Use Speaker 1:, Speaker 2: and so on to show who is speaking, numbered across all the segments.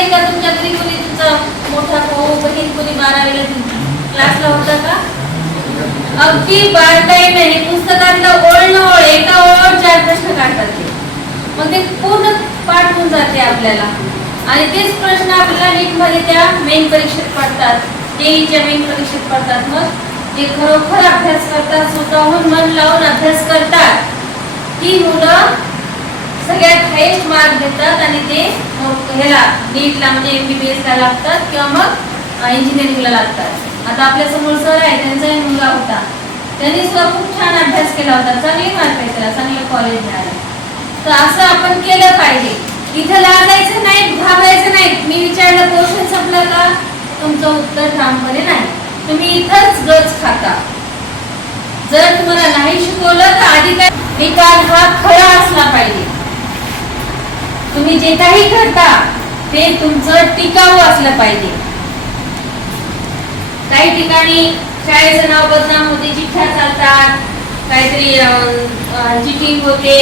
Speaker 1: गेले का तुमच्या घरी कोणी तुमचा मोठा भाऊ बहीण कोणी बारावीला क्लासला होता का? अगदी बारकाई नाही पुस्तकातलं ओळ न ओळ एका ओळ चार प्रश्न काढतात ते. मग ते पूर्ण पाठ होऊन जाते आपल्याला. आणि तेच प्रश्न आपल्याला नीटमध्ये त्या मेन परीक्षेत पडतात. टेईच्या मेन परीक्षेत पडतात मग. जे खरोखर अभ्यास करतात स्वतःहून मन लावून अभ्यास करतात. ती मुलं हायेस्ट मार्क देतात आणि ते ह्याला नीटला म्हणजे एम बी बी एसला लागतात किंवा मग इंजिनिअरिंगला लागतात. आता आपल्यासमोर सर आहे त्यांचाही मुलगा होता. त्यांनी सुद्धा खूप छान अभ्यास केला होता. चांगले मार्क आहे त्याला चांगलं कॉलेज मिळालं. तर असं आपण केलं पाहिजे. इथं लागायचं नाही घाबरायचं नाही. मी विचारलं क्वेश्चन संपलं का? तुमचं उत्तर ठामपणे नाही. तुम्ही इथंच गच खाता. जर तुम्हाला नाही शिकवलं तर आधी काय निकाल हा खरा असला पाहिजे. तुम्ही जे काही करता ते तुमचं टिकाऊ असलं पाहिजे. काही ठिकाणी शाळेचं नाव बदनाम होते चिठ्ठ्या चालतात काहीतरी चिटिंग होते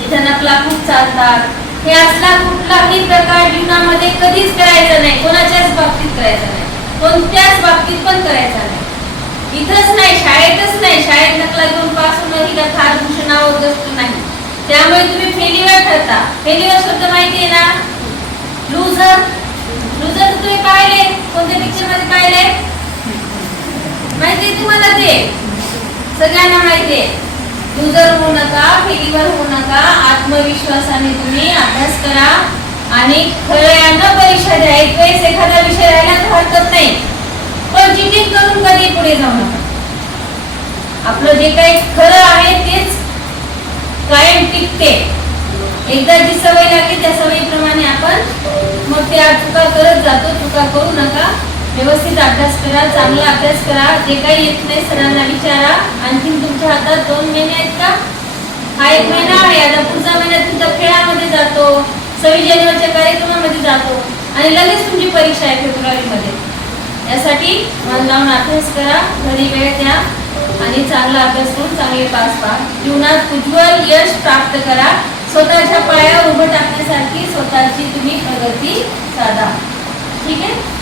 Speaker 1: इथं नकला खूप चालतात. हे असला कुठलाही प्रकार जीवनामध्ये कधीच करायचा नाही कोणाच्याच बाबतीत करायचा नाही कोणत्याच बाबतीत पण करायचा नाही. इथंच नाही शाळेतच नाही शाळेत नकला घेऊन पास होणं ही काय फार भूषणावर नाही. त्यामुळे तुम्ही फेल्युअर ठरता. फेल्युअर शब्द माहिती आहे ना? लूझर लूझर तुम्ही पाहिले. कोणत्या पिक्चरमध्ये पाहिले? माहिती तुम्हाला ते? सगळ्यांना माहिती आहे. लूझर होऊ नका फेलिवर होऊ नका. आत्मविश्वासाने तुम्ही अभ्यास करा. आणि खऱ्यानं परीक्षा द्या. एक वेळेस एखादा विषय राहिला तर हरकत नाही. पण चिटिंग करून कधी पुढे जाऊ नका. आपलं जे काही खरं आहे तेच कायम टिकते. एकदा जी सवय लागली त्या सवयीप्रमाणे आपण मग त्या चुका करत जातो. चुका करू नका. व्यवस्थित अभ्यास करा चांगला अभ्यास करा. जे काही येत नाही सरांना विचारा. आणखीन तुमच्या हातात दोन महिने आहेत का? हा एक महिना आहे. आता पुढचा महिना तुमचा खेळामध्ये जातो. सव्वीस जानेवारीच्या कार्यक्रमामध्ये जातो. आणि लगेच तुमची परीक्षा आहे फेब्रुवारीमध्ये. यासाठी मन लावून अभ्यास करा. घरी वेळ द्या आणि चांगला अभ्यास करून चांगले पास व्हा. जीवनात उज्ज्वल यश प्राप्त करा. स्वतःच्या पायावर उभं टाकण्यासारखी स्वतःची तुम्ही प्रगती साधा. ठीक आहे?